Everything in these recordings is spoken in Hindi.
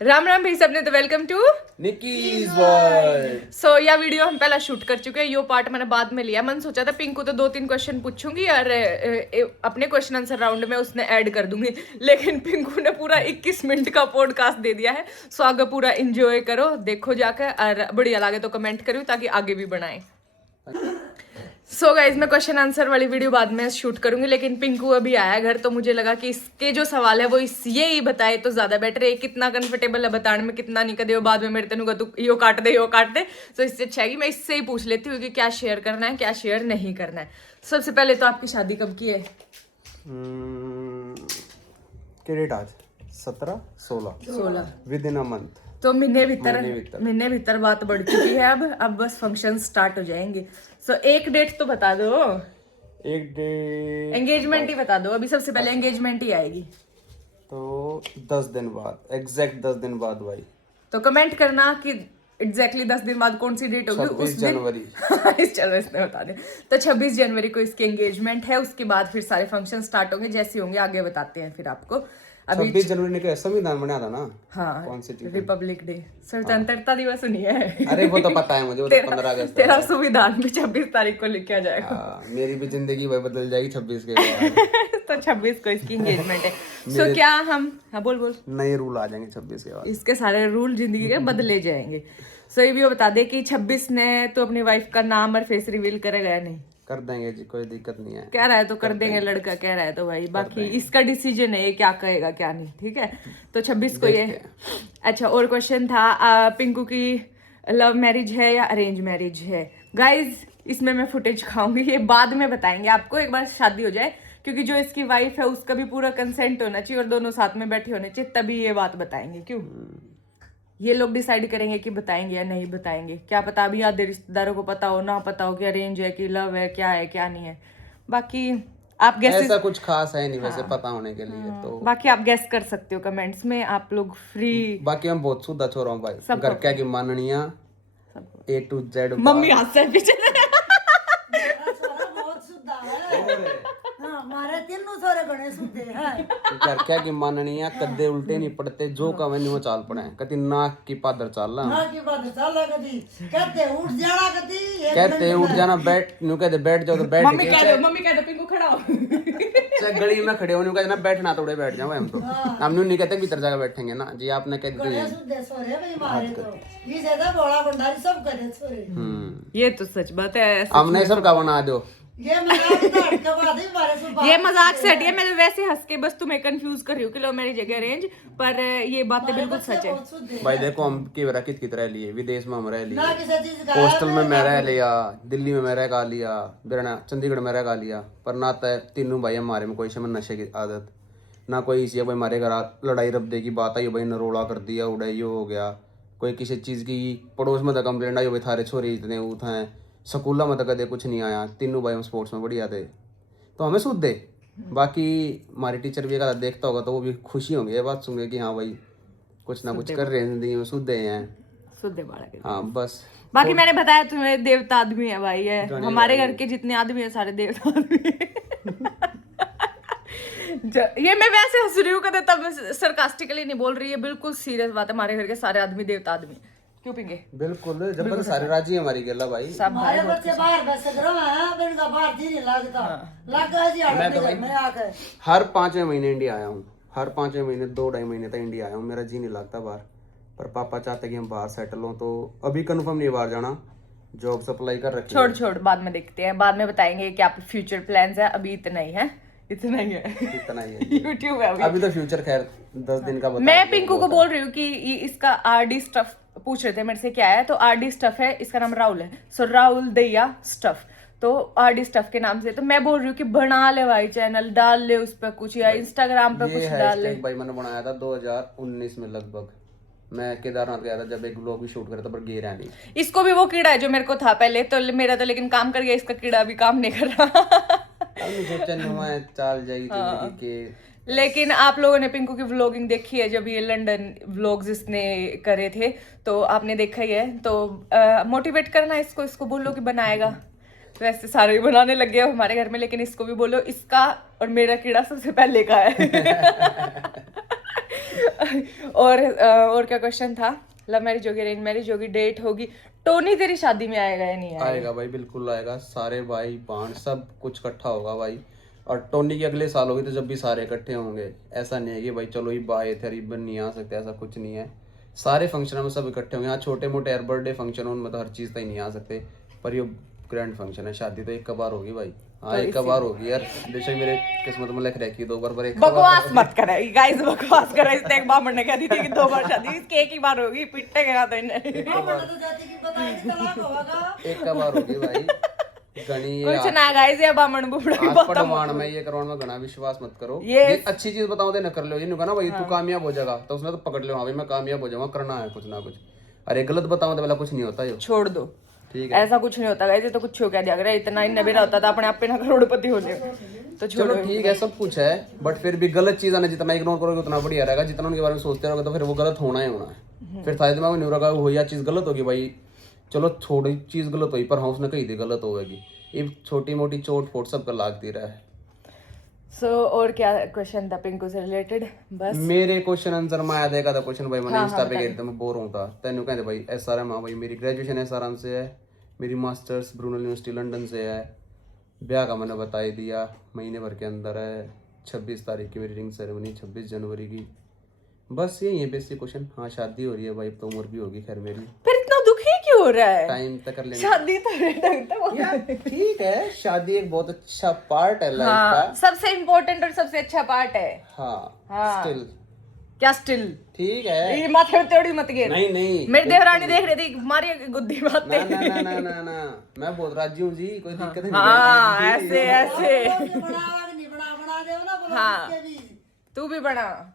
राम राम भाई सबने, तो वेलकम टू निकीज वर्ल्ड। सो यह वीडियो हम पहला शूट कर चुके हैं। यो पार्ट मैंने बाद में लिया। मैंने सोचा था पिंकू तो 2-3 क्वेश्चन पूछूंगी और अपने क्वेश्चन आंसर राउंड में उसने ऐड कर दूंगी, लेकिन पिंकू ने पूरा 21 मिनट का पॉडकास्ट दे दिया है। सो आगे पूरा एंजॉय करो, देखो जाकर, और बढ़िया लगे तो कमेंट करो ताकि आगे भी बढ़ाएं। सो गाइज, मैं क्वेश्चन आंसर वाली वीडियो बाद में शूट करूंगी, लेकिन पिंकू अभी आया घर तो मुझे लगा कि इसके जो सवाल है वो ये ही बताए तो ज्यादा बेटर है। कितना कंफर्टेबल है बताने में, कितना नहीं कर बाद में मेरे तेन तू यो काट दे। तो इससे अच्छा है कि मैं इससे ही पूछ लेती हूँ कि क्या शेयर करना है, क्या शेयर नहीं करना है। सबसे पहले तो आपकी शादी कब की है? क्या डेट आज? 17-16 विद इन अ मंथ। तो महीने भीतर बात बढ़ चुकी है। अब बस फंक्शन स्टार्ट हो जाएंगे। सो एक डेट तो बता दो। एक डेट एंगेजमेंट ही बता दो। अभी सबसे पहले एंगेजमेंट ही आएगी। तो 10 दिन बाद, एग्जैक्ट 10 दिन बाद भाई। तो कमेंट करना कि एग्जैक्टली 10 दिन बाद कौन सी डेट होगी। 26 जनवरी। चलो इसने बता दिया। तो 26 जनवरी को इसकी एंगेजमेंट है। उसके बाद फिर सारे फंक्शन स्टार्ट होंगे, जैसे होंगे आगे बताते हैं फिर आपको। अभी 26 जनवरी ने क्या संविधान बना था ना? हाँ, कौन सी चीज? रिपब्लिक डे, स्वतंत्रता दिवस नहीं है। अरे वो तो पता है मुझे, वो तो 15 अगस्त। तेरा संविधान भी 26 तारीख को लिखा जाएगा। मेरी भी जिंदगी भाई बदल जाएगी 26 के बाद। तो 26 को इसकी एंगेजमेंट है। सो क्या हम, हाँ बोल नए रूल आ जाएंगे 26 के बाद। इसके सारे रूल जिंदगी के बदले जाएंगे। सो ये भी वो बता दे कि 26 ने तो अपनी वाइफ का नाम और फेस रिवील करेगा या नहीं? कर देंगे जी, कोई दिक्कत नहीं है। कह रहा है तो कर देंगे, लड़का कह रहा है तो भाई, बाकी इसका डिसीजन है ये क्या कहेगा क्या नहीं। ठीक है, तो 26 को ये। अच्छा, और क्वेश्चन था पिंकू की लव मैरिज है या अरेंज मैरिज है? गाइज इसमें मैं फुटेज खाऊंगी, ये बाद में बताएंगे आपको, एक बार शादी हो जाए, क्योंकि जो इसकी वाइफ है उसका भी पूरा कंसेंट होना चाहिए और दोनों साथ में बैठे होने चाहिए, तभी ये बात बताएंगे। क्यों? ये लोग डिसाइड करेंगे कि बताएंगे या नहीं बताएंगे। क्या पता अभी आधे रिश्तेदारों को पता हो, ना पता हो कि अरेंज है कि लव है, क्या है क्या नहीं है। बाकी आप गेस, ऐसा कुछ खास है नहीं वैसे पता होने के लिए तो। बाकी आप गेस कर सकते हो कमेंट्स में, आप लोग फ्री। बाकी हम बहुत शुद्ध छोरा हूँ भाई। घर क्या की माननीय A to Z। मम्मी हाथ से पीछे हमारे तीनों सारे बड़े सुधे हैं। घर क्या की माननीय, कद्दे उल्टे नहीं पड़ते, जो का वही वो चाल पड़े। कति नाक की पादर चाल ला, नाक की पादर चाल ला, कदी कहते उठ जाना, कदी कहते उठ जाना, बैठ न्यू कहते बैठ जाओ तो बैठ मम्मी कह दो पिंकू खड़ा हो। चाहे गली में खड़े हो न्यू कहते ना बैठना तो उड़े बैठ जाओ। हम तो हम न्यू नहीं कहते भीतर जाकर बैठेंगे ना जी, आपने कह दी। सुधे सोरे भाई मारे तो ये ज्यादा बड़ा भंडारी सब करे छोरे। ये तो सच बात है। हमने सब का बना दो। ये मजाक था हटके बाद ही मारे सो। ये मजाक से हटिए, मैं वैसे हंस के बस तुम्हें कंफ्यूज कर रही हूँ कि लव मैरिज है अरेंज, पर ये बातें बिल्कुल सच है भाई। देखो हम की वरा कित कित रह लिए, विदेश में हम रह लिए, ना किसी चीज का हॉस्टल में मैं रह लिया, दिल्ली में मैं रह का लिया, बिरना चंडीगढ़ में रह का लिया, पर ना तो तीनों भाई हमारे में कोई समय नशे की आदत ना कोई इसी। भाई हमारे घर लड़ाई रब्दे की बात आई भाई, नरोड़ा कर दिया, उड़ाई हो गया, कोई किसी चीज की पड़ोस में तो कंप्लेंट आई भाई थारे छोरे इतने ऊथ हैं, स्कूल में तो कदे कुछ नहीं आया। तीनों भाई हम स्पोर्ट्स में बढ़िया थे तो हमें सूद दे। बाकी हमारे टीचर भी अगर देखता होगा तो वो भी खुशी होंगे, ये बात सुन कि हाँ भाई कुछ ना कुछ कर रहे हैं जिंदगी में, सूदे हैं, शुद्ध बालक। हाँ बस। बाकी मैंने बताया तुम्हें देवता आदमी है भाई, है हमारे घर के जितने आदमी है सारे देवता आदमी है। ये मैं वैसे हंस रही हूँ कदे, तब सरकास्टिकली नहीं बोल रही है, बिल्कुल सीरियस बात है। हमारे घर के सारे आदमी देवता आदमी। क्यों पिंगे? बिल्कुल, जब तक सारे राजी है हमारी गेला भाई। सब भाई हमारे बच्चे बाहर बस करो हैं, बिनका बाहर जी नहीं लगता लगा जी आड़े में आकर। हर 5वें महीने इंडिया आया हूँ, हर 5वें महीने 2-2.5 महीने तक इंडिया आया हूँ। मेरा जी नहीं लगता बाहर, पर पापा चाहते कि हम बाहर सेटल हों, तो अभी कंफर्म नहीं बाहर जाना, जॉब सप्लाई कर रखी है। छोड़ बाद में देखते हैं, बाद में बताएंगे क्या फ्यूचर प्लान्स है। अभी इतना ही है, इतना ही है, इतना ही है। यूट्यूब है अभी तो फ्यूचर खैर 10 दिन का बता। मैं पिंकू को बोल रही हूँ कि इसका आरडी स्टफ पूछ रहे थे मेरे से क्या है, तो आरडी स्टफ है, इसका नाम राहुल है। सो राहुल दैया स्टफ, तो आरडी स्टफ के नाम से। तो मैं बोल रही हूँ कि बना ले भाई चैनल, डाल ले उस पर कुछ, या इंस्टाग्राम पे कुछ डाल ले। भाई मैंने बनाया था 2019 में लगभग, मैं केदारनाथ गया था जब, एक व्लॉग भी शूट करा था, पर गिरा नहीं। इसको भी वो कीड़ा है जो मेरे को था पहले, तो मेरा तो लेकिन काम कर गया, इसका कीड़ा अभी काम नहीं कर रहा। चाल जाएगी जिंदगी के। लेकिन आप लोगों ने पिंकू की व्लॉगिंग देखी है, जब ये लंदन व्लॉग्स इसने करे थे, तो आपने देखा ही है। तो मोटिवेट करना इसको बोलो कि बनाएगा। वैसे सारे ही बनाने लग गए हमारे घर में, लेकिन इसको भी बोलो, इसका और मेरा कीड़ा सबसे पहले का है। और क्या क्वेश्चन था? लव मैरिज होगी, अरेंज मैरिज होगी, डेट होगी, टोनी तेरी शादी में आएगा या नहीं आएगा? आएगा भाई, बिल्कुल आएगा। सारे भाई बहन सब कुछ इकट्ठा होगा भाई। और टोनी की अगले साल होगी तो जब भी सारे इकट्ठे होंगे। ऐसा नहीं है कि भाई चलो ये बाय थे रिबन नहीं आ सकते, ऐसा कुछ नहीं है। सारे फंक्शन में सब इकट्ठे होंगे। हाँ छोटे मोटे यार बर्थडे फंक्शन उनमें तो हर चीज़ तक नहीं आ सकते, पर ये ग्रैंड फंक्शन है। शादी तो एक कबार होगी भाई। हाँ एक कबार होगी यार, बेशक मेरे किस्मत में लिख रखी 2 बार, पर एक बकवास मत करे गाइस, बकवास करे। इसने एक बार ने कह दी थी कि 2 बार शादी, इसकी एक ही बार होगी, पिट्टे के तो इन्हें तो जाती कि बताई कि तलाक होगा। एक कबार होगी भाई। गणी कुछ ना गाइस, ये बामण बुबड़ा की बात पटवान में ये करवाने में घना विश्वास मत करो। ये अच्छी चीज बताओ दे ना कर लो। ये कहा ना भाई तू कामयाब हो जाएगा, तो उसने तो पकड़ लो हाँ भाई मैं कामयाब हो जाऊंगा, करना है कुछ ना कुछ। अरे गलत बताओ तो पहला कुछ नहीं होता। छोड़ दो, ठीक है ऐसा कुछ नहीं होता गाइस। ये तो कुछ हो क्या दिया करे, इतना इन नबेरा होता था अपने आप पे ना करोड़पति हो जाए। तो चलो ठीक है सब कुछ है, बट फिर भी गलत चीज आने जितना इग्नोर करोगे उतना बढ़िया रहेगा। जितना उनके बारे में सोचते रहोगे तो फिर वो गलत होना ही होना है। फिर थारे दिमाग में नहीं रखा हो या चीज गलत होगी भाई, चलो थोड़ी चीज गलत हुई पर हाँ उसने कही थी गलत होगी। ये छोटी मोटी चोट फोट सब कर लागती रहा है। सो और क्या क्वेश्चन था पिंकू से रिलेटेड? बस मेरे क्वेश्चन आंसर में आया देखा था क्वेश्चन भाई मैंने इंस्टा पे गया था, मैं बोर हूं था तेनू कहते भाई एसआरएम। हाँ भाई मेरी ग्रेजुएशन एसआरएम से है, मेरी मास्टर्स ब्रूनल यूनिवर्सिटी लंदन से है। ब्याह का मैंने बता ही दिया, महीने भर के अंदर है। 26 तारीख की मेरी रिंग सेरेमनी, 26 जनवरी की। बस यही है बेसिक क्वेश्चन। हाँ शादी हो रही है भाई, तो उम्र भी होगी खैर मेरी। फिर इतना दुखी क्यों हो रहा है? टाइम तक कर लेंगे शादी तो यार। ठीक है शादी एक बहुत अच्छा पार्ट है लाइफ हाँ, का। सबसे इम्पोर्टेंट और सबसे अच्छा पार्ट है। हाँ स्टिल क्या स्टिल? ठीक है। ये माथे में तेड़ी मत गिर। नहीं मेरी देवरानी देख रही थी, मारी गुद्दी ना मारते। ना ना ना ना ना मैं बहुत राजी हूँ जी, कोई दिक्कत नहीं। हाँ ऐसे ऐसे। बना दे ना बोलो हाँ इसके भी। तू भी बना।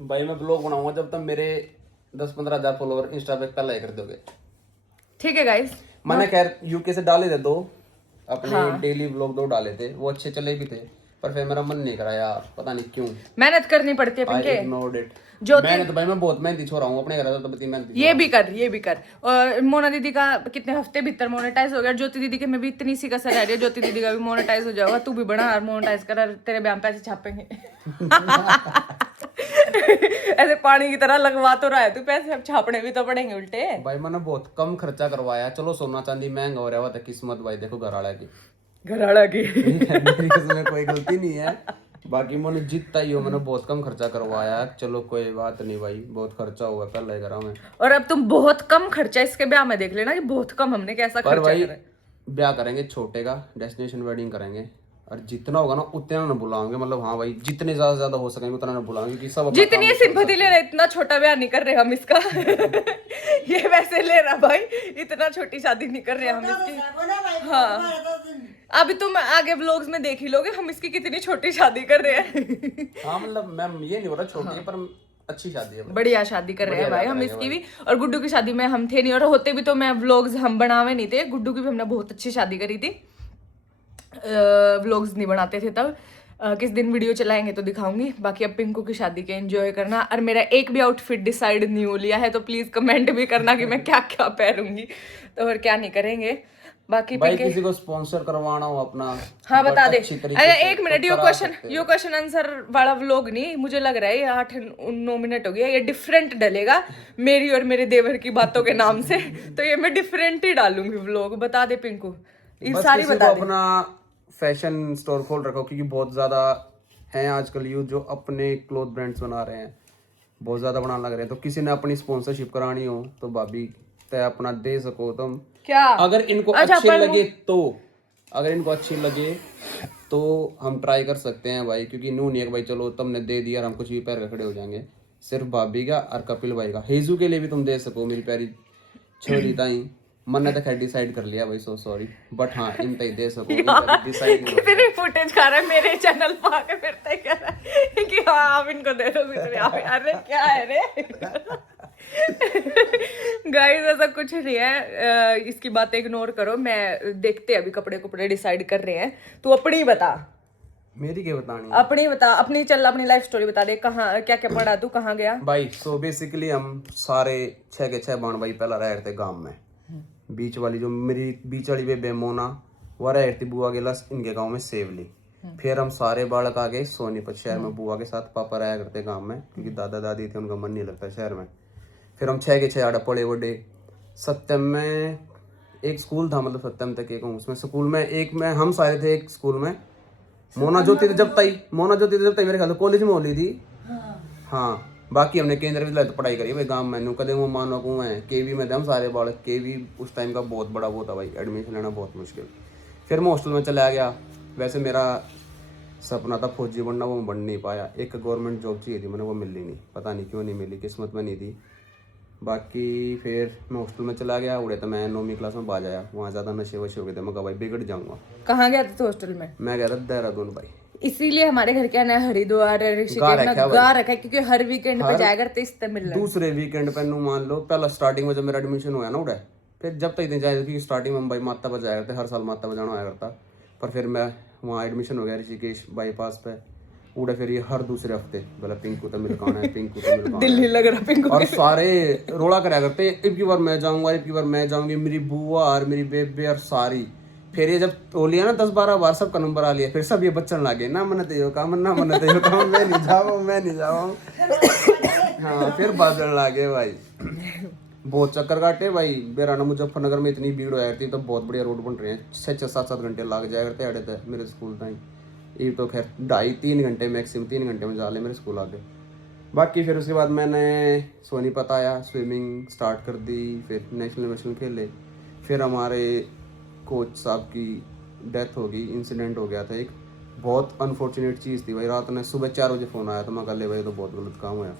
भाई मैं ब्लॉग बनाऊंगा जब तक मेरे 10-15 हजार फॉलोअर इंस्टा पे पहले कर दोगे। ठीक है गाइस। मैंने खैर यूके से डाले थे 2 अपने डेली ब्लॉग 2 डाले थे, वो अच्छे चले भी थे, पर फिर मेरा मन नहीं करा यार, पता नहीं क्यों। मेहनत करनी पड़ती है I पिंके। ignored it। ज्योति- मैंने तो भाई मैं बहुत मेहनती छोरा हूँ, अपने घर तो बती मेहनती। ये भी कर। और मोना दीदी का कितने हफ्ते भीतर मोनेटाइज हो गया। ज्योति दीदी के में भी इतनी सी कसर रह रही है, ज्योति दीदी का भी मोनेटाइज हो जाएगा। तू भी बना और मोनेटाइज कर, तेरे ब्याह में पैसे छापेंगे। ऐसे पानी की तरह लगवा तो रहा है तू पैसे, अब छापने भी तो पड़ेंगे उल्टे। भाई मैंने बहुत कम खर्चा करवाया। चलो सोना चांदी महंगा हो रहा हुआ था, किस्मत भाई देखो घर वाला की। घराड़ा की। मेरी इसमें कोई गलती नहीं है, बाकी मैंने जितना ही हो मैंने बहुत कम खर्चा करवाया। चलो कोई बात नहीं भाई, बहुत खर्चा हुआ पहले घर में। और अब तुम बहुत कम खर्चा इसके ब्याह में देख लेना कि बहुत कम हमने कैसा पर खर्चा भाई करा है। ब्याह करेंगे छोटे का, डेस्टिनेशन वेडिंग करेंगे, और जितना होगा ना उतना ना बुलाएंगे। मतलब हाँ भाई जितने ज्यादा हो सकेंगे उतना ना बुलाएंगे, क्योंकि सब अपना जितनी काम सिंपैथी ले रहे, इतना छोटा ब्याह नहीं कर रहे हम इसका। ये वैसे ले रहा भाई, इतना छोटी शादी नहीं कर रहे हम इसकी। हाँ अभी तुम आगे व्लॉग्स में देख ही लोगे हम इसकी कितनी छोटी शादी कर रहे हैं। हाँ मतलब मैं ये नहीं हो रहा छोटी है, पर अच्छी शादी है भाई। बढ़िया शादी कर रहे हैं भाई हम इसकी भी। और गुड्डू की शादी में हम थे नहीं, और होते भी तो मैं व्लॉग्स हम बनावे नहीं थे। गुड्डू की भी हमने बहुत अच्छी शादी करी थी, व्लॉग्स नहीं बनाते थे तब। किस दिन वीडियो चलाएंगे तो दिखाऊंगी। बाकी अब पिंकू की शादी के एंजॉय करना। और मेरा एक भी आउटफिट डिसाइड नहीं हो लिया है, तो प्लीज कमेंट भी करना कि मैं क्या क्या पहनूंगी तो और क्या नहीं करेंगे। बाकी भाई किसी को स्पॉन्सर करवाना हो अपना, हाँ बता दे। अच्छी तरीके अरे से एक मिनट, तो यो करा सकते क्वेश्चन आंसर वाला व्लॉग नहीं, मुझे लग रहा है ये 8-9 मिनट हो गया, ये डिफरेंट डलेगा मेरी और मेरे देवर की बातों के नाम से। तो ये मैं डिफरेंट ही डालूंगी व्लॉग। बता दे पिंकू, ये बस सारी किसी बता को दे। अपना फैशन स्टोर खोल रखो, क्योंकि बहुत ज्यादा हैं आजकल यूथ जो अपने क्लोथ ब्रांड्स बना रहे हैं, बहुत ज्यादा बनाने लग रहे हैं। तो किसी ने अपनी स्पॉन्सरशिप करानी हो तो भाभी तय अपना दे सको तुम। क्या अगर इनको अच्छी लगे तो, अगर इनको अच्छी लगे तो हम ट्राई कर सकते हैं भाई, क्योंकि नू नहीं है कि भाई चलो तुमने दे दिया और हम कुछ भी पैर का खड़े हो जाएंगे। सिर्फ भाभी का और कपिल भाई का, हेजू के लिए भी तुम दे सको मेरी प्यारी छोरी ताई। मैंने तो खैर डिसाइड कर लिया भाई, सो सॉरी, बट हाँ इन तक दे सको, डिसाइड नहीं। कितनी फुटेज खा रहा है मेरे चैनल पर आके फिरते कह रहा है कि हाँ आप इनको दे दो। अरे क्या है रे गाइस, ऐसा कुछ नहीं है, इसकी बातें इग्नोर करो। मैं देखते अभी कपड़े डिसाइड कर रहे हैं। तू अपनी बता। मेरी क्या बतानी है? अपनी बता, अपनी चल अपनी लाइफ स्टोरी बता दे। कहाँ क्या क्या पढ़ा तू, कहाँ गया भाई? सो बेसिकली हम सारे 6 के 6 बाण भाई पहला रह रहे थे गांव में। बीच वाली जो मेरी बीच वाली बेबे मोना वो रह रही थी बुआ के लस इनके गांव में सेवली। फिर हम सारे बालक आ गए सोनीपत शहर में बुआ के साथ। पापा रहा करते गांव में क्योंकि दादा दादी थे, उनका मन नहीं लगता शहर में। फिर हम 6 के 6 आड़े पड़े बड़े। सत्यम में एक स्कूल था, मतलब सत्यम तक एक हूँ उसमें स्कूल में एक में हम सारे थे एक स्कूल में। मोना ज्योति जब तक मेरे ख्याल से कॉलेज में होली थी। हाँ, बाकी हमने केंद्र विद्यालय तो पढ़ाई करी भाई गांव में। नु कदे वो मानो को है केवी में थे हम सारे बालक। केवी उस टाइम का बहुत बड़ा वो था भाई, एडमिशन लेना बहुत मुश्किल। फिर मैं हॉस्टल में चला गया। वैसे मेरा सपना था फौजी बनना, वो बन नहीं पाया। एक गवर्नमेंट जॉब चाहिए थी मैंने, वो मिली नहीं, पता नहीं क्यों नहीं मिली, किस्मत में नहीं थी। बाकी फिर मैं हॉस्टल में चला गया। उड़े तो मैं 9वीं क्लास में बाज आया। वहाँ ज़्यादा नशे वशे हो गए थे, मैं कहा भाई बिगड़ जाऊँगा। कहाँ गया था हॉस्टल में? मैं गया था देहरादून भाई। इसीलिए हमारे घर के ना हरिद्वार ऋषिकेश में गा रखा है, क्योंकि हर वीकेंड पे जाया करते इस तरह मिलने। दूसरे वीकेंड पे नू मान लो, पहला स्टार्टिंग में जब मेरा एडमिशन हुआ ना उड़े, फिर जब तक इतने जाए क्योंकि स्टार्टिंग में भाई माता पर जाया करते, हर साल माता पर जाना आया करता। पर फिर मैं वहाँ एडमिशन हो गया ऋषिकेश बाईपास पे उड़े। फिर ये हर दूसरे हफ्ते बोला पिंकू तो मिलकाना है, पिंकू तो मिलकाना दिल्ली लग रहा पिंकू। और सारे रोड़ा कराया करते, एक की बार मैं जाऊंगा, एक की बार मैं जाऊंगी, मेरी बुआ और मेरी बेबे और सारी। फिर ये जब हो लिया ना 10-12 बार सबका नंबर आ लिया, फिर सब ये बच्चन लागे ना मनते यो काम, ना मनते यो काम, मैं नहीं जाऊँ। हाँ, फिर बादल लागे भाई। बहुत चक्कर काटे भाई। बेराना मुजफ्फरनगर में इतनी भीड़ हो जाती, तो बहुत बढ़िया रोड बन रहे हैं, 6-7 घंटे लग जाया करते अड़े थे मेरे स्कूल ताई। ये तो खैर 2.5-3 घंटे मैक्सिमम, 3 घंटे में जा ले मेरे स्कूल आके। बाकी फिर उसके बाद मैंने सोनीपत आया, स्विमिंग स्टार्ट कर दी, फिर नेशनल खेले। फिर हमारे कोच साहब की डेथ हो गई, इंसिडेंट हो गया था एक, बहुत अनफॉर्चुनेट चीज़ थी भाई। रात में सुबह 4 बजे फ़ोन आया था, मैं कह ले भाई तो बहुत गलत काम हुआ।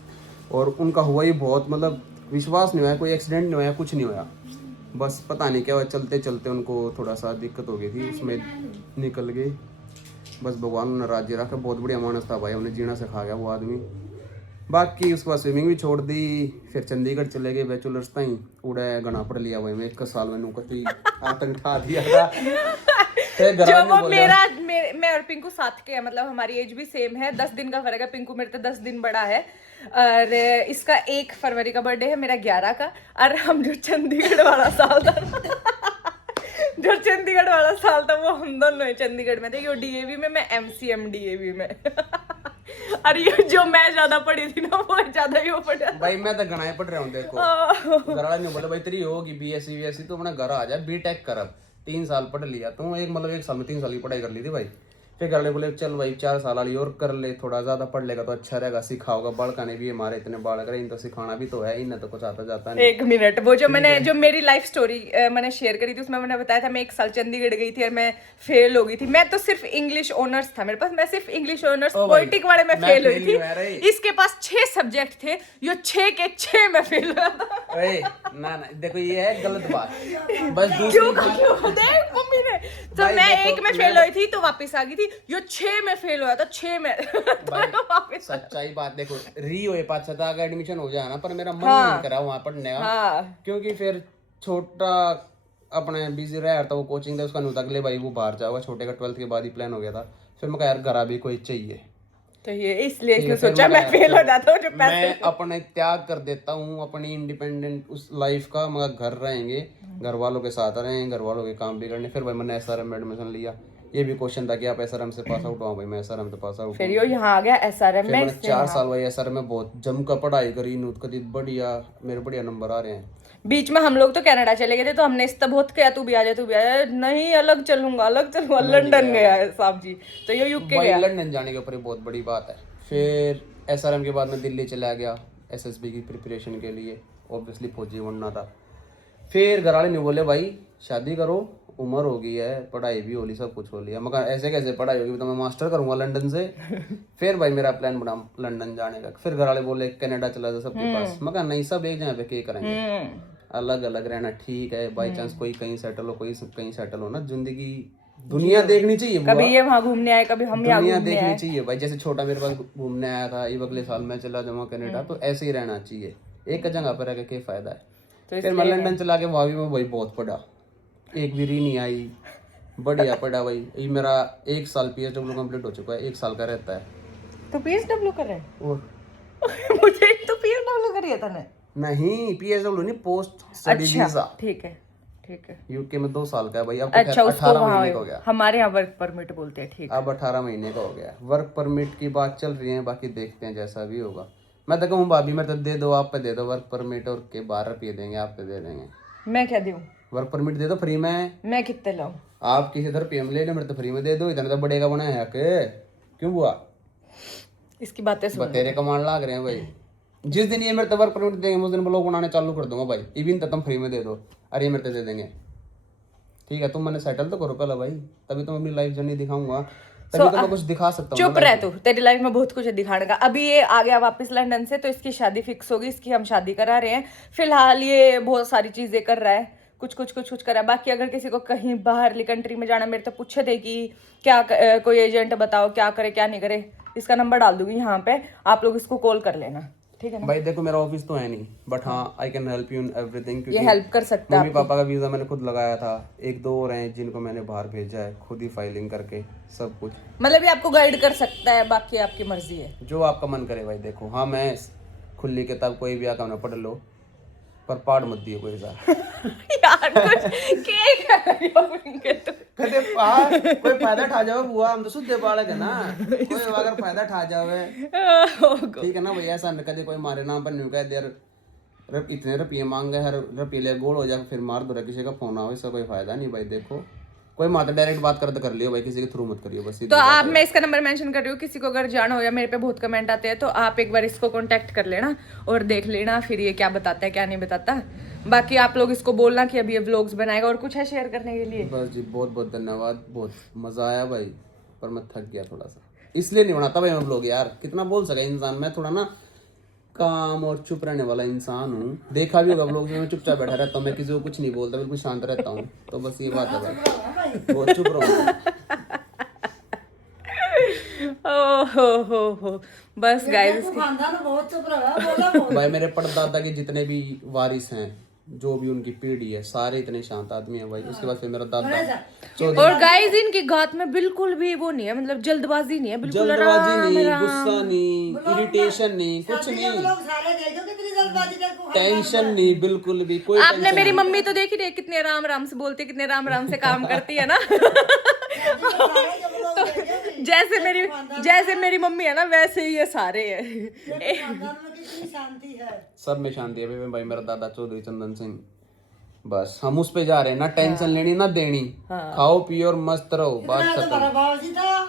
और उनका हुआ ही बहुत, मतलब विश्वास नहीं हुआ, कोई एक्सीडेंट नहीं हुआ, कुछ नहीं हुआ, बस पता नहीं क्या हुआ, चलते चलते उनको थोड़ा सा दिक्कत हो गई थी, उसमें निकल गए। बस भगवान ने राज्य रखा, बहुत बढ़िया मानस था भाई, हमने जीना सिखा गया वो आदमी। बाकी उसके बाद स्विमिंग भी छोड़ दी। फिर चंडीगढ़ चले गए बैचलर्स ताई। उड़े गना पड़ लिया भाई मैं 1 साल में नौकरी आतंक ठा दिया था। जो वो मैं और पिंकू साथ के हैं, मतलब हमारी एज भी सेम है, 10 दिन का फर्क है। पिंकू मेरे से 10 दिन बड़ा है और इसका 1 फरवरी का बर्थडे है, मेरा 11 का। और हम जो चंडीगढ़ वाला साल था जो चंडीगढ़ वाला साल था वो हम दोनों चंडीगढ़ में थे। यो डीएवी में, मैं एमसीएम डीएवी में। और ये जो मैं ज्यादा पढ़ी थी ना वो ज्यादा ही वो पढ़ा भाई। मैं तो गणाए पढ़ रहा हूँ, देखो घर वाले ने बोला भाई तेरी होगी बीएससी तो अपना घर आ जा, बीटेक कर। 3 साल पढ़ लिया तू, एक मतलब 1 साल में 3 साल की पढ़ाई कर ली थी भाई। फिर घर वाले बोले चल भाई 4 साल वाली और कर ले, थोड़ा ज्यादा पढ़ लेगा तो अच्छा रहेगा, सिखाओगा। बालका ने भी हमारे इतने बालक रहे, इन तो सिखाना भी तो है, इन्हें तो कुछ आता जाता नहीं। 1 मिनट, वो जो मेरी लाइफ स्टोरी मैंने शेयर करी थी उसमें मैंने बताया था मैं 1 साल चंडीगढ़ गई थी और मैं फेल हो गई थी। मैं तो सिर्फ इंग्लिश ऑनर्स था मेरे पास, मैं सिर्फ इंग्लिश ऑनर्स पॉलिटिक वाले में फेल हुई थी। इसके पास 6 सब्जेक्ट थे, यो 6 के 6 में फेल हुआ था। ना देखो ये है गलत बात, बस क्यों देख मम्मी ने तो मैं 1 में फेल हुई थी तो वापस आ गई थी, यो 6 में फेल हुआ था, 6 में भाई सच्चाई बात देखो, री हो पाछा था अगर एडमिशन हो जाए ना, पर मेरा मन नहीं करा वहाँ पढ़ने का। क्योंकि फिर छोटा अपने बिजी रहा था, वो कोचिंग था उसका नहीं अगले भाई वो बाहर जाओगा, छोटे का 12th के बाद ही प्लान हो गया था। फिर मैं कहा यार घर भी कोई चाहिए, तो ये इसलिए इसने सोचा मैं फेल हो जाता हूँ जो पैसे मैं अपने त्याग कर देता हूँ अपनी इंडिपेंडेंट उस लाइफ का, मगर घर रहेंगे, घर वालों के साथ रहेंगे, घर वालों के काम भी करने। फिर भाई मैंने एसआरएम में एडमिशन लिया। ये भी क्वेश्चन था कि आप एसआरएम से पास आउट हो, भाई मैं एसआरएम से पास आउट। फिर यो यहाँ आ गया एसआरएम में। 4 साल भाई एसआरएम में बहुत जम का पढ़ाई करी, नूत बढ़िया मेरे बढ़िया नंबर आ रहे हैं। बीच में हम लोग तो कनाडा चले गए थे, तो हमने इससे बहुत किया तू भी आ जा, नहीं अलग चलूंगा लंदन गया है साहब जी, तो ये यूके गया। लंदन जाने के ऊपर बहुत बड़ी बात है। फिर एसआरएम के बाद मैं दिल्ली चला गया एसएसबी की प्रिपरेशन के लिए, ऑब्वियसली फौजी बनना था। फिर घर वाले ने बोले भाई शादी करो, उम्र हो गई है, पढ़ाई भी हो ली, सब कुछ हो लिया। मगर ऐसे कैसे पढ़ाई होगी, तो मैं मास्टर करूंगा लंदन से। फिर भाई मेरा प्लान बना लंदन जाने का। फिर घर वाले बोले कनाडा चला जा सबके पास, मगर नहीं सब एक जगह पे क्या करेंगे, अलग अलग रहना ठीक है। बाई चांस कोई कहीं सेटल हो, कोई कहीं सेटल हो ना, जिंदगी दुनिया देखनी चाहिए। कभी ये वहाँ घूमने आए, कभी हम यहाँ दुनिया देखनी चाहिए भाई। जैसे छोटा मेरे पास घूमने आया था, ये अगले साल मैं चला जाऊंगा कनाडा, तो ऐसे ही रहना चाहिए, एक जगह पर रह के फायदा है। तो फिर मैं लंदन चला के वहाँ भी मैं भाई बहुत पढ़ा, एक भी री नहीं आई, बढ़िया पढ़ा भाई। ये मेरा 1 साल पीएसडब्ल्यू कंप्लीट हो चुका है, 1 साल का रहता है। तो पीएसडब्ल्यू कर रहे हैं और मुझे तो पीएसडब्ल्यू करिए था नहीं, पीएसडब्ल्यू नहीं, पोस्ट स्टडी वीजा। ठीक है, ठीक है। यूके में 2 साल का है भाई, अब तो अच्छा, उसको 18 महीने का हो गया। हमारे यहाँ वर्क परमिट बोलते हैं। ठीक। अब 18 महीने का हो गया। वर्क परमिट की बात चल रही है, बाकी देखते हैं जैसा भी होगा। मैं तो कहूँ भाभी मैं तो दे दो, आप पे दे दो वर्क परमिट, और के 12 रुपये देंगे, आप पे दे देंगे। मैं क्या दूं? वर्क परमिट दे दो फ्री में। मैं कितने लाऊं? आप किसी तरह पीएम ले लो, मेरे तो फ्री में दे दो, इतना तो बढ़ेगा बना है के क्यों बुआ? इसकी बातें सुन। तेरे कमांड लाग रहे हैं भाई। जिस दिन ये मेरे तो वर्क परमिट देंगे उस दिन ब्लॉग बनाने चालू कर दूंगा भाई। इवन तो तुम फ्री में दे दो, अरे मेरे तो दे देंगे। ठीक है, तुम मैंने सेटल तो करो पहले भाई, तभी तो मैं अपनी लाइफ जर्नी दिखाऊंगा, तभी तो मैं कुछ दिखा सकता हूँ। चुप रह तू, तेरी लाइफ में बहुत कुछ है दिखाने का। अभी ये आ गया वापस लंदन से, तो इसकी शादी फिक्स होगी, इसकी हम शादी करा रहे हैं। फिलहाल ये बहुत सारी चीजें कर रहा है, कुछ कर रहा है। बाकी अगर किसी को कहीं बाहरली कंट्री में जाना, मेरे तो पूछे थे कि क्या कोई एजेंट बताओ क्या करे क्या नहीं करे। इसका नंबर डाल दूंगी यहाँ पे, आप लोग इसको कॉल कर लेना, ठीक है ना? भाई देखो मेरा ऑफिस तो है नहीं, बट हाँ I can help you in everything, ये हेल्प कर सकता है। मम्मी पापा का वीजा मैंने खुद लगाया था, 1-2 और हैं जिनको मैंने बाहर भेजा है, खुद ही फाइलिंग करके सब कुछ। मतलब ये आपको गाइड कर सकता है, बाकी आपकी मर्जी है, जो आपका मन करे भाई। देखो हाँ, मैं खुली किताब कोई भी आकर पढ़ लो, पर पाड़ मत दियो कोई सा। यार कुछ के कर रही हो इनके तो। कदे कोई फायदा उठा जावे बुआ, हम तो शुद्ध बालक है ना, कोई अगर फायदा उठा जावे ठीक है ना भैया। ऐसा न कदे कोई मारे नाम पर नहीं कह दे इतने रुपये मांगे, हर रुपये ले गोल हो जाए फिर मार दो, किसी का फोन आओ, इसका कोई फायदा नहीं भाई। देखो कोई माता डायरेक्ट बात कर तो कर लियो भाई, किसी के थ्रू मत करियो बस। तो आप, मैं इसका नंबर मेंशन कर रही हूँ, किसी को अगर जाना हो, या मेरे पे बहुत कमेंट आते हैं, तो आप एक बार इसको कांटेक्ट कर लेना और देख लेना फिर ये क्या बताता है क्या नहीं बताता। बाकी आप लोग इसको बोलना कि अभी ये व्लॉग्स बनाएगा। और कुछ है शेयर करने के लिए? बस जी बहुत बहुत धन्यवाद, बहुत मजा आया भाई, पर मैं थक गया थोड़ा सा, इसलिए नहीं बनाता भाई मैं व्लॉग यार। कितना बोल सके इंसान, मैं थोड़ा ना काम और चुप रहने वाला इंसान हूँ। देखा भी होगा व्लॉग में मैं चुपचाप बैठा रहता हूँ, मैं किसी को कुछ नहीं बोलता, बिल्कुल शांत रहता हूँ। तो बस ये बात है भाई, बहुत चुप रहूँगा। हो बस गाइस, खानदान बहुत चुप रहा, बोला बहुत। भाई मेरे परदादा के जितने भी वारिस हैं, जो भी उनकी पीढ़ी है, सारे इतने शांत आदमी है भाई। उसके बाद फिर मेरा दादा। और गाइस इनकी गात में बिल्कुल भी वो नहीं है, मतलब जल्दबाजी नहीं है, बिल्कुल जल्दबाजी नहीं, गुस्सा नहीं, इरिटेशन नहीं, कुछ नहीं, लोग सारे देखो कितनी जल्दबाजी करके टेंशन नहीं, बिल्कुल भी कोई आपने मेरी मम्मी तो देखी रही है, कितने राम राम से बोलती है, कितने राम राम से काम करती है ना। तो जैसे मेरी मम्मी है ना, वैसे ही ये सारे हैं। खानदान में कितनी शांति है। सब में शांति है भाई। मेरा दादा चौधरी चंदन सिंह, बस हम उस पे जा रहे हैं, ना टेंशन लेनी ना देनी, खाओ पियो और मस्त रहो, बात तो खत्म। मेरा बाबूजी था,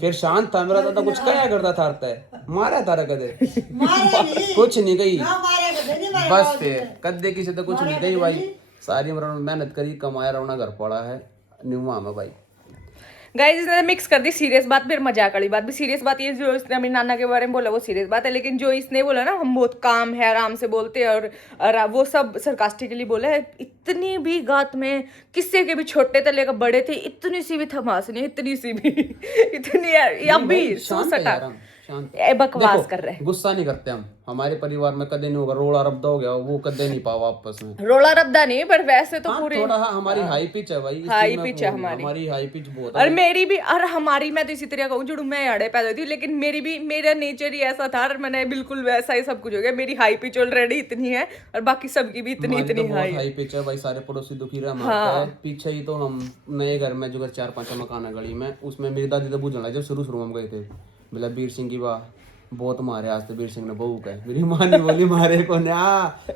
फिर शांत था मेरा दादा, कुछ क्या करता था मारा था कदे मारे नहीं, कुछ नहीं गई, ना मारे कदे नहीं मारे। बस फिर कदे किसी तो कुछ नहीं गई भाई। सारी उम्र मेहनत करी, कमाया रहोना, घर पड़ा है न्यूमा में भाई। गाइस इसने मिक्स कर दी सीरियस बात फिर मजाक वाली बात भी। सीरियस बात ये जो इसने अपनी नाना के बारे में बोला वो सीरियस बात है, लेकिन जो इसने बोला ना हम बहुत काम है, आराम से बोलते हैं, और वो सब सरकास्टिकली बोला है। इतनी भी गात में किसी के भी छोटे थे लेकर बड़े थे, इतनी सी भी थमास नहीं, इतनी सी भी इतनी अब भी बकवास कर रहे हैं। गुस्सा नहीं करते हम, हमारे परिवार में कदे नहीं होगा रोड़ा रब्दा हो गया, वो कदे नहीं पावा आपस में। रोड़ा रब्दा नहीं, पर वैसे तो पूरी थोड़ा हमारी हाई पिच है भाई, हाई पिच है हमारी हाई पिच बहुत है। और मेरी भी, और हमारी, मैं तो इसी तरह कहूँ जुड़ू, मैं आड़े पैदा हुई थी, लेकिन मेरी भी, मेरा नेचर ही ऐसा था और मैंने बिल्कुल वैसा ही सब कुछ हो गया। मेरी हाई पिच ऑलरेडी इतनी है और बाकी सबकी भी इतनी हाई पिच है भाई। सारे पड़ोसी दुखी रहे हमारे पीछे ही। तो हम नए घर में जो घर 4-5 मकान है गली में, उसमें मेरी दादी तो बूझने लगी जब शुरू में हम गए थे, बोला वीर सिंह की वाह बहुत मारे आज तो वीर सिंह ने बहू का। मेरी माँ ने बोली मारे को ना,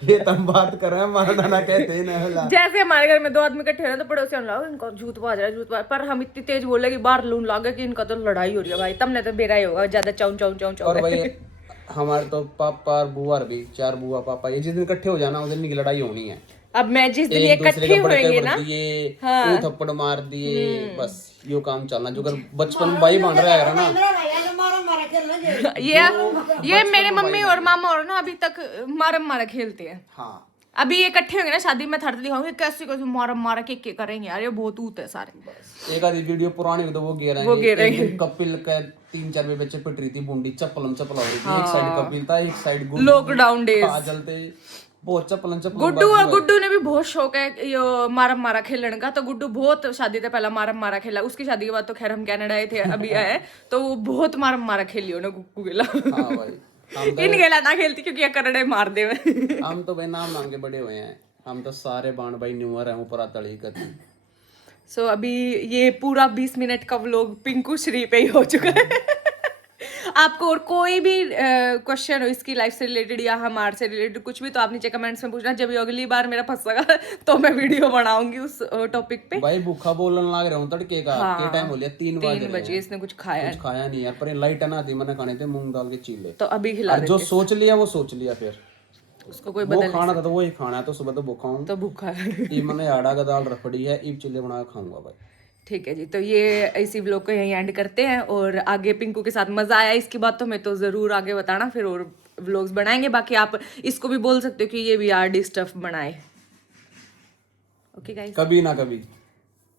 ये तुम बात कर रहे हैं, मारना ना कहते ही ना। जैसे हमारे घर में 2 आदमी इकट्ठे हो तो पड़ोसी इनको झूठ बाज रहा है, झूठ बाज, पर हम इतनी तेज बोले कि बाहर लून लागे कि इनका तो लड़ाई हो रही है भाई। तुमने तो बेरा ही होगा ज्यादा चाऊ चाऊ चाऊ चाऊ। और भाई हमारे तो पापा और बुआ भी, 4 बुआ पापा, ये जिस दिन इकट्ठे हो जाना उस दिन की लड़ाई होनी है। अब मैं जिस दिन ये इकट्ठे होंगे ना, हाँ। थप्पड़ मार दिए, बस यो काम चलना। जो बचपन में भाई बन रहा है ना, ये मेरे मम्मी और मामा और ना अभी तक मारम मारा खेलते हैं। हाँ अभी ये इकट्ठे होंगे ना शादी में, थर्ड दिखाऊंगे कैसे कैसे मारम मारा के करेंगे यार, ये बहुत ऊत है सारे। एक आधी वीडियो पुरानी तो वो गिरेंगे। कपिल का 3-4 बच्चे पिट रही थी बूंदी, चप्पल हो रही थी। एक साइड कपिल था, एक साइड लॉकडाउन डेज चलते बहुत चप्पल गुड्डू ने भी बहुत शौक है यो मारम मारा खेलने का। तो गुड्डू बहुत शादी से पहला मारम मारा खेला, उसकी शादी के बाद तो खैर हम कनाडा आए थे, अभी आए तो वो बहुत मारम मारा खेली उन्हें गुक्कू गेला। हाँ भाई इन गेला ना खेलती क्योंकि कनाडा मार दे। हम तो भाई नाम मांग के बड़े हुए हैं, हम तो सारे बाण भाई न्यूअर हैं ऊपर तली करती। सो अभी ये पूरा 20 मिनट का व्लॉग पिंकू श्री पे ही हो चुका है। आपको और कोई भी क्वेश्चन हो इसकी लाइफ से रिलेटेड या हमारे से रिलेटेड कुछ भी, तो आप नीचे कमेंट्स में पूछना। जब ये अगली बार मेरा फंसेगा तो मैं वीडियो बनाऊंगी उस टॉपिक पे। भाई भूखा बोलन लग रहा हूँ तड़के का। हाँ, के टाइम हो लिया 3 बजे इसने कुछ खाया कुछ खाया नहीं यार, पर लाइट ना थी, मैंने खाने थे मूंग दाल के चीले। तो अभी खिला जो सोच लिया वो सोच लिया, फिर उसको कोई वो खाना था तो वो ही खाना है। तो सुबह तो भूखा हूँ, तो भूखा है। ये मैंने आड़ा का दाल रखड़ी है, ईब चिल्ले बना के खाऊंगा भाई। ठीक है जी, तो ये इसी व्लॉग को यहीं एंड करते हैं। और आगे पिंकू के साथ मजा आया इसकी बात तो मैं तो जरूर आगे बताना, फिर और व्लॉग्स बनाएंगे। बाकी आप इसको भी बोल सकते हो कि ये भी आर स्टफ बनाए। ओके गाइस, कभी ना कभी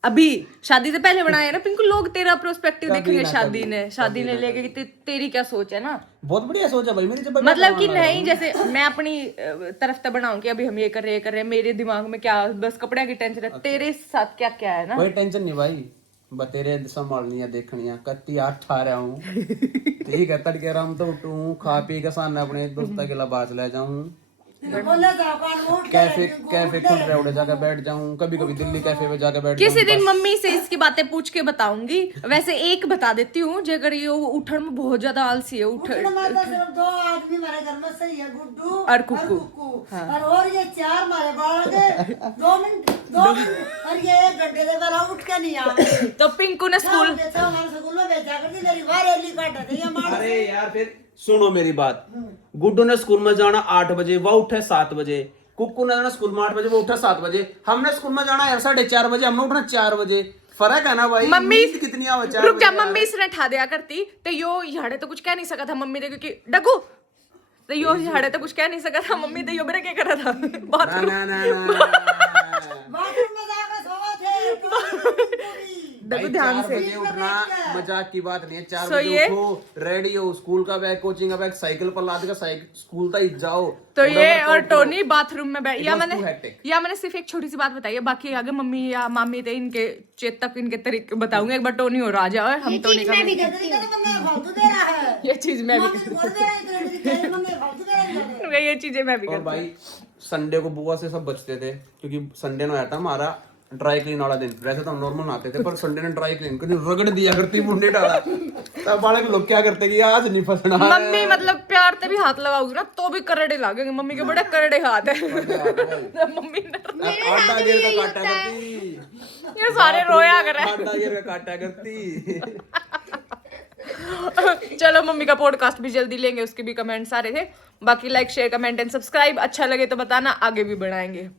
अभी शादी से पहले बनाया ना पिंकू, लोग तेरा प्रोस्पेक्टिव देखेंगे। शादी ने लेके कि तेरी क्या सोच है ना। बहुत बढ़िया सोच है भाई मेरी। जब मतलब कि नहीं, जैसे मैं अपनी तरफ तो बनाऊं कि अभी हम ये कर रहे हैं, मेरे दिमाग में क्या बस कपड़े की टेंशन है, तेरे साथ क्या क्या है ना। कोई टेंशन नहीं भाई, बतेरे संभालनी है देखनी है। कत्ती 8 हूँ ठीक है, तड़के राम तो उठूं, खा पी के सामने अपने दोस्तों के लबास ले जाऊं, कैफे खुल उड़े जाकर बैठ जाऊं, कभी कभी दिल्ली कैफे में जाकर बैठ किसी दिन मम्मी से इसकी बातें पूछ के बताऊंगी। वैसे एक बता देती हूँ, अगर ये उठन में बहुत ज्यादा आलसी है, सिर्फ 2 आदमी हमारे घर में सही है, गुड्डू और कुक्कू। और ये 4 हमारे बालक है। 2 मिनट और ये 1 घंटे से पहले उठ के नहीं आते। तो पिंकू ने स्कूल हमारे स्कूल में भेजा करती, मेरी वारेली काटते थे ये मार। अरे यार फिर सुनो मेरी बात, गुड्डू ने स्कूल में जाना 8 बजे, वह उठे 7 बजे। कुक्कू ने जाना स्कूल में 8 बजे, वो उठा 7 बजे। हमने स्कूल में जाना यार 4:30 बजे, हमने उठना 4 बजे। फर्क है ना भाई। मम्मी कितनी आवा 4 रुक जा, मम्मी इसने ठा दिया करती तो यो याड़े तो कुछ कह नहीं सका था मम्मी दे, क्योंकि डगू तो यो याड़े तो कुछ कह नहीं सका था मम्मी दे, यो मेरे क्या करा था बाथरूम बाथरूम में जाकर सोवा थे। देखो ध्यान से उठना मजाक की बात नहीं है। 4 बजे उठो, रेडी हो, स्कूल का बैग, कोचिंग का बैग, साइकिल पर लाद के साइकिल स्कूल तक जाओ। तो ये और टोनी बाथरूम में बैठ, या hectic. मैंने सिर्फ एक छोटी सी बात बताई है, बाकी आगे मम्मी या मामी थे इनके चेतक इनके तरीके बताऊंगे। एक बार टोनी और राजा है, हम टोनी का ये चीज मैं भी ये चीजें मैं भी और भाई संडे को बुआ से सब बचते थे, क्योंकि संडे में आया था हमारा ड्राई क्लीन वाला दिन। वैसे तो हम नॉर्मल नहाते थे, पर संडे ने ड्राई क्लीन कर रगड़ दिया करती, मुंडे डाला। तब बालक लोग क्या करते कि आज नहीं फंसना है। मम्मी मतलब प्यार से भी हाथ लगाओगी ना तो भी करड़े लागेंगे। मम्मी के बड़े करड़े हाथ है। मम्मी ने आटा गिर का काटा करती, ये सारे रोया कर आटा गिर का काटा करती। चलो मम्मी का पॉडकास्ट भी जल्दी लेंगे, उसके भी कमेंट्स आ रहे थे। बाकी like share comment and subscribe, अच्छा लगे तो बताना, आगे भी बढ़ाएंगे।